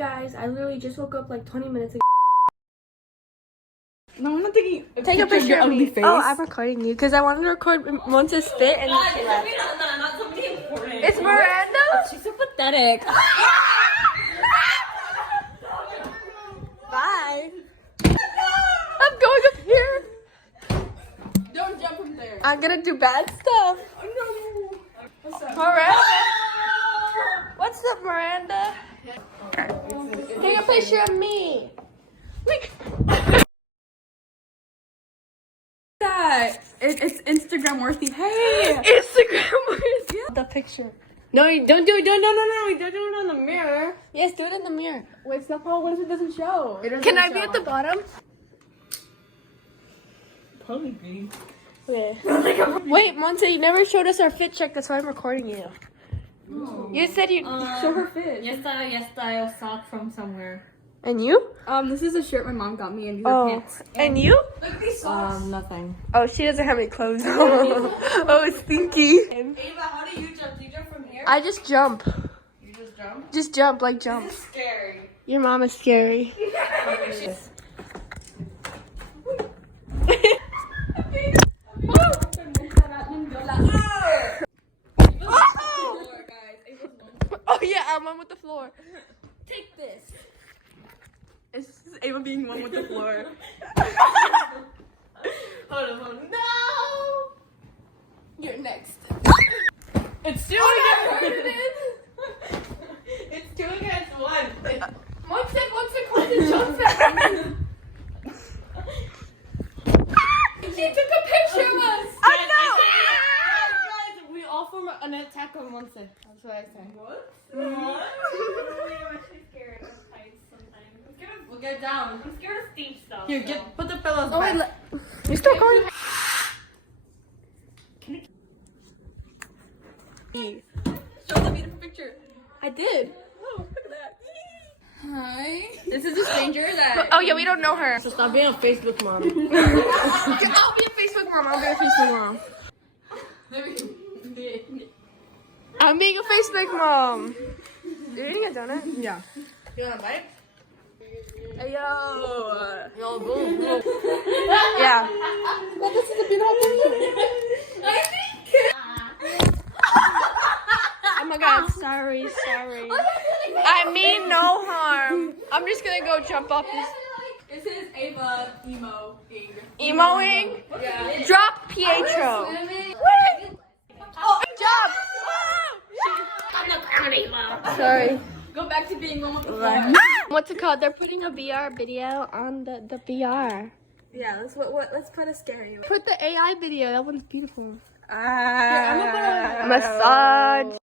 guys, I literally just woke up like 20 minutes ago. No, I'm not taking a Take a picture your of ugly me. face. Oh, I'm recording you because I wanted to record Monte's fit and she left. Not something important. It's Miranda? She's so pathetic. Bye. I'm going up here. Don't jump from there. I'm gonna do bad stuff. Oh, no. What's up? Miranda? What's up, Miranda? Take a picture of me. Look. That it's Instagram worthy. Hey, Instagram worthy. The picture. No, don't do it. No. Don't do it on the mirror. Yes, do it in the mirror. wait, stop. What if it doesn't show? Can I be at the bottom? Probably be. Okay. Wait, Monte, you never showed us our fit check. That's why I'm recording you. Oh. You said you. Show her fit. Yes, I saw from somewhere. And you? This is a shirt my mom got me, and these are Oh. pants. And you? Look at these socks. Nothing. Oh, she doesn't have any clothes on. Oh, stinky. Ava, how do you jump? Do you jump from here? I just jump. You just jump. Just jump, like jump. This is scary. Your mom is scary. Oh yeah, I'm one with the floor. Take this. It's Ava being one with the floor. Hold on. No! You're next. It's two against It's 2 against 1. One second, jump at She took a picture of us. Guys, we all form an attack on one side. That's what I say. What? I'm actually scared of heights sometimes. We'll get down. I'm scared of steep stuff. Here, put the pillows Oh, back. wait, you still going? Show the beautiful picture. I did. Oh, look at that. Hi. This is a stranger that. Oh yeah, we don't know her. So stop being a Facebook mom. I'll be a Facebook mom. I'll be a Facebook mom. I'm being a Facebook mom. You're eating a donut? Yeah. You want a bite? Hey, yo. No, boom. Yeah. This is a beautiful picture. Oh my god, sorry. I mean no harm. I'm just gonna go jump off this. This is Ava emo-ing. Emoing? Yeah. Drop Pietro. Oh, jump! Sorry. Go back to being one with the floor. What's it called? They're putting a VR video on the VR. Yeah, let's put a scary one. Put the AI video. That one's beautiful. I'm gonna put a Massage.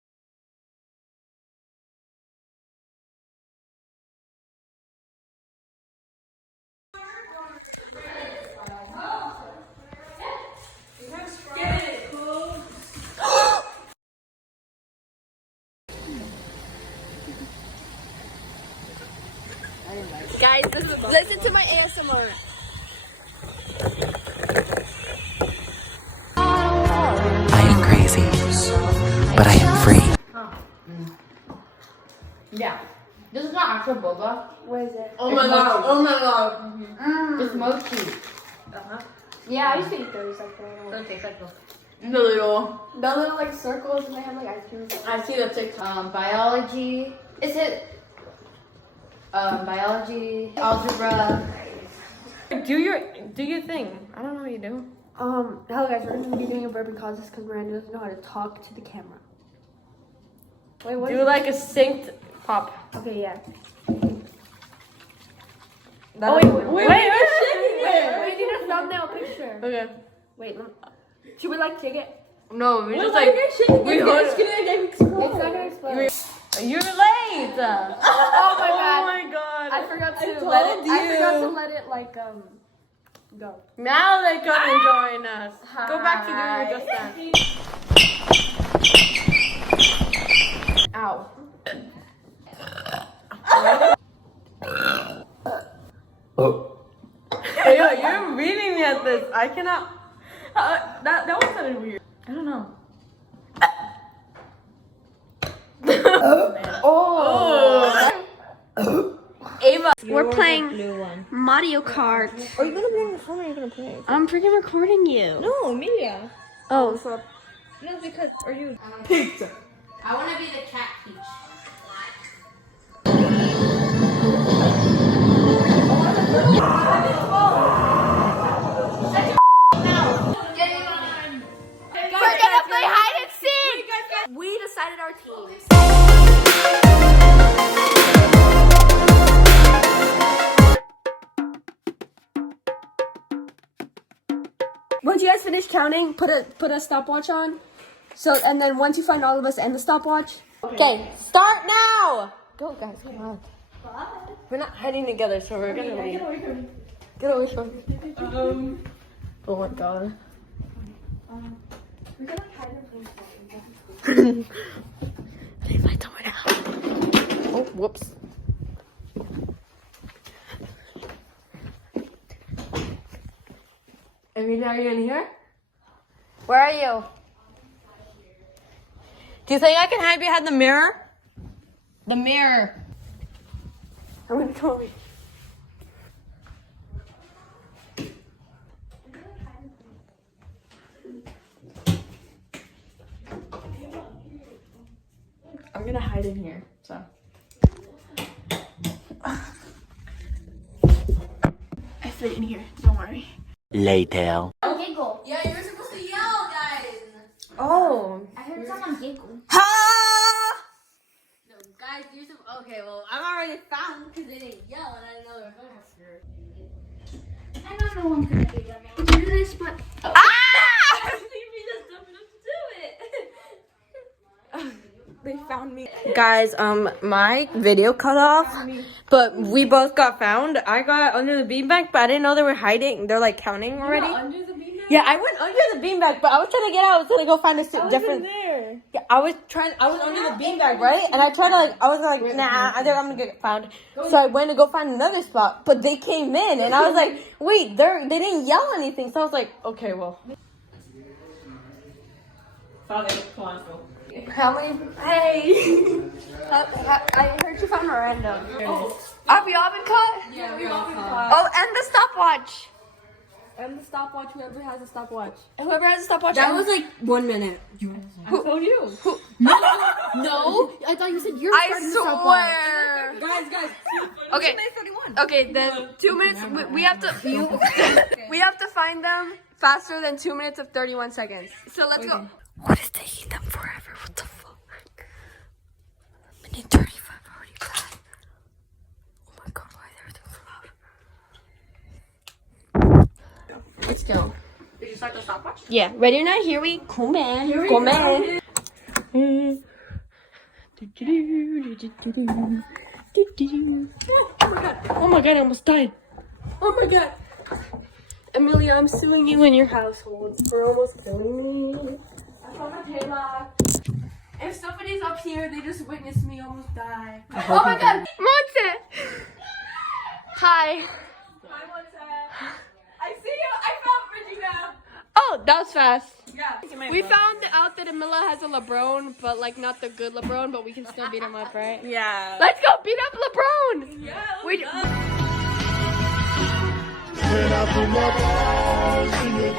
Guys, listen to my ASMR. I am crazy, but I am free. Yeah. This is not actual boba. What is it? Oh my god. It's mochi. Yeah, I used to eat those like that. Doesn't taste like boba. The little. The little like circles and they have like ice cream. I see the TikTok. Biology. Is it? Biology, algebra. Do your thing. I don't know what you do. Hello guys, we're gonna be doing a burping contest because Miranda doesn't know how to talk to the camera. Wait, what? Do like a synced pop. Okay, yeah. Wait, Wait, we need a thumbnail picture. Okay. Wait, should we like take it? No, we just like It's not gonna explode. You're late. Oh my god. Oh my god. I forgot to told let it. I you. forgot to let it like go. Now they come and join us. Go back to doing your just dance. Ow. Hey, yo, you're reading me at this. I cannot. That one sounded weird. I don't know. Oh. We're playing Mario Kart. Are you gonna be on the phone or are you gonna play? I'm freaking recording you. No, media. Oh, No, because are you? Pizza. I want to be the cat peach. we're gonna play hide and seek. We decided our teams. Once you guys finish counting, put a stopwatch on. So, and then once you find all of us and the stopwatch. Okay, start now. Go, guys, come on. We're not hiding together, so we're gonna leave. Get away from me. Oh my god. We're gonna hide in plain sight. I need to find somewhere to hide. Oh, whoops. Amelia, are you in here? Where are you? Do you think I can hide behind the mirror? The mirror. I'm gonna come over. I'm gonna hide in here, so. I fit in here. Don't worry. Later. Giggle. Yeah, you're supposed to yell, guys. Oh. I heard someone giggle. Ha! No, guys, you're supposed. Okay, well, I'm already found because they didn't yell, and I didn't know they were going to. I don't know one could do that. Do this, but. They found me. Guys, my video cut off, but we both got found. I got under the beanbag, but I didn't know they were hiding. They're like counting already. Under the beanbag? Yeah, I went under the beanbag, but I was trying to get out. I was gonna go find a different. there. Yeah, I was under the beanbag, right? And I tried to I was like, nah, I think I'm gonna get found. So I went to go find another spot, but they came in, and I was like, wait, they didn't yell anything. So I was like, okay, well. Father, come on, go. How many? Hey! I heard you found Miranda. Have we all been caught? Yeah, we all caught. Oh, and the stopwatch. And the stopwatch, whoever has a stopwatch. Whoever has a stopwatch. That was like 1 minute. I told you. No, I thought you said you're I starting the stopwatch. swear. Guys. Okay. Okay, then 2 minutes. We have to. We have to find them faster than 2 minutes of 31 seconds. So let's go. What is taking them forever? What the fuck? Minute 35 already passed. Oh my god, why is everything so loud? Let's go. Did you start the stopwatch? Yeah. Ready or not? Here we come in. Come in. Oh my god, I almost died. Oh my god. Amelia, I'm suing you in your household for almost killing me. I found a paylock. If somebody's up here, they just witnessed me almost die. Oh my god! Monse! Hi. Hi, Monse. I see you. I found Regina. Oh, that was fast. Yeah. We found out that Amelia has a LeBron, but like not the good LeBron, but we can still beat him up, right? Yeah. Let's go beat up LeBron! Yeah. We When I put my balls in your